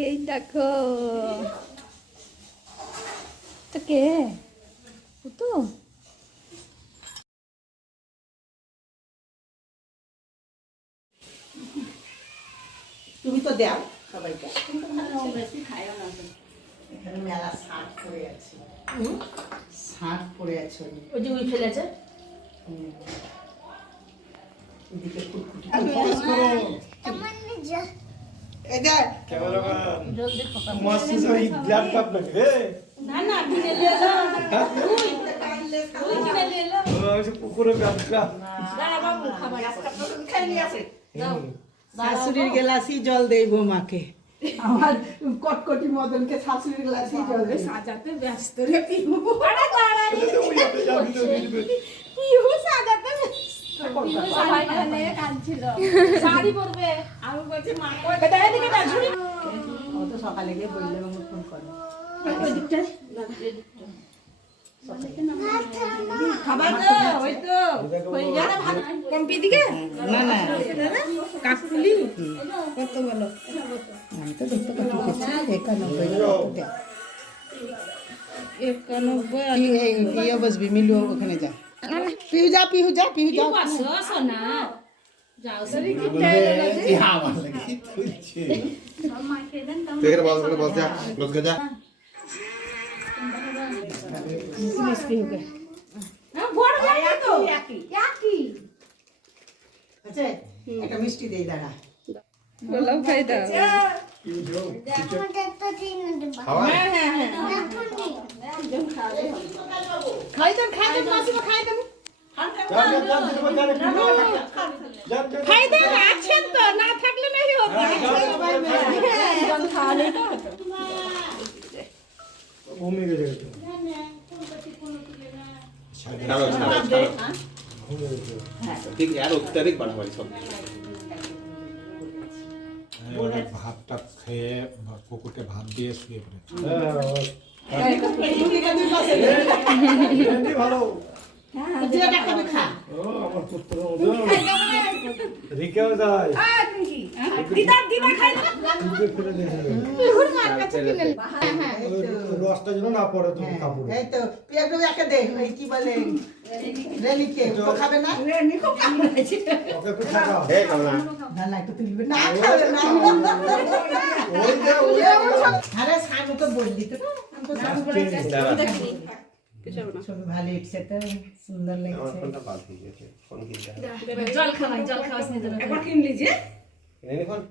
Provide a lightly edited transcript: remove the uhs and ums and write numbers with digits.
এই দেখো তো কে তো তুমি তো দাও সবাইকে, বেশি খাইও না। এখানে মেলা শাক পড়ে আছে, শাক পড়ে আছে, ওই যে উই ফেলেছে। এদিকে কুটকুটি জলদি খোকা। না না কিনে নিয়ে এলাম উই কিনে নিয়ে এলাম পুকুরে ব্যবসা দাঁড়া বাবু খাবার খাই নিয়ে আসে। দাও শাশুড়ির গ্লাসই জল দেই বৌমাকে, আমার কটকটি মদনকে শাশুড়ির গ্লাসই জল দেই। সাজাতে ব্যস্ত রে পিহু আরে দাঁড়া পিহু সাজাতে সবাই এখানে কাঁদছিল শাড়ি পরবে আমি বলছি মা বেটা এদিকে না ঝুড়ি ও তো সকালে গিয়ে বললে আমার ফোন করে ওই দিকটা খাবার দাও ওই তো ওই যারা ভাত কম্পি দিকে না না কাকুলি কত বলো, আমি তো দেখতে কত কিছু 91 বসবি মিলু ওখানে যা, পিহু যা পিহু যা পিহু যা। আসো আসো না যাও সরি কি বড় গাড়ি তো একই আচ্ছা একটা মিষ্টি দেই, দাঁড়া বলো খাই দাও খাই দাও মাসিমা খাই দাও খাই দাও আছেন তো না থাকলে নাই হতো খাওয়ালে তো ভূমি গেছে ঠিক আর অত্যাধিক বাড়াবাড়ি সব ভাতটা খেয়ে পুকুরতে ভাত দিয়ে শুয়ে পড়ে ভালো যেটা খাবে খা। আমার পুত্র রিকেও যায় দিদা খাই দাও ফেলে দিয়ে রসটা যেন না পড়ে তুমি কাপড়ে। এই তো পিয়াকু একটা দে, ওই কি বলে রেনিকে তো খাবে না, রেনি খুব খাবে ওকে একটু থাকা হে কামনা না না একটু তুলবে না, খাবে না আরে সামনে তো বললি তো ছবি ভালো এসেছে তো, সুন্দর আমার লাগছে। ফোনটা বাদ হয়ে গেছে, ফোন কিনতে হবে। জল খাওয়াই একবার কিনলি যে এনে ফোন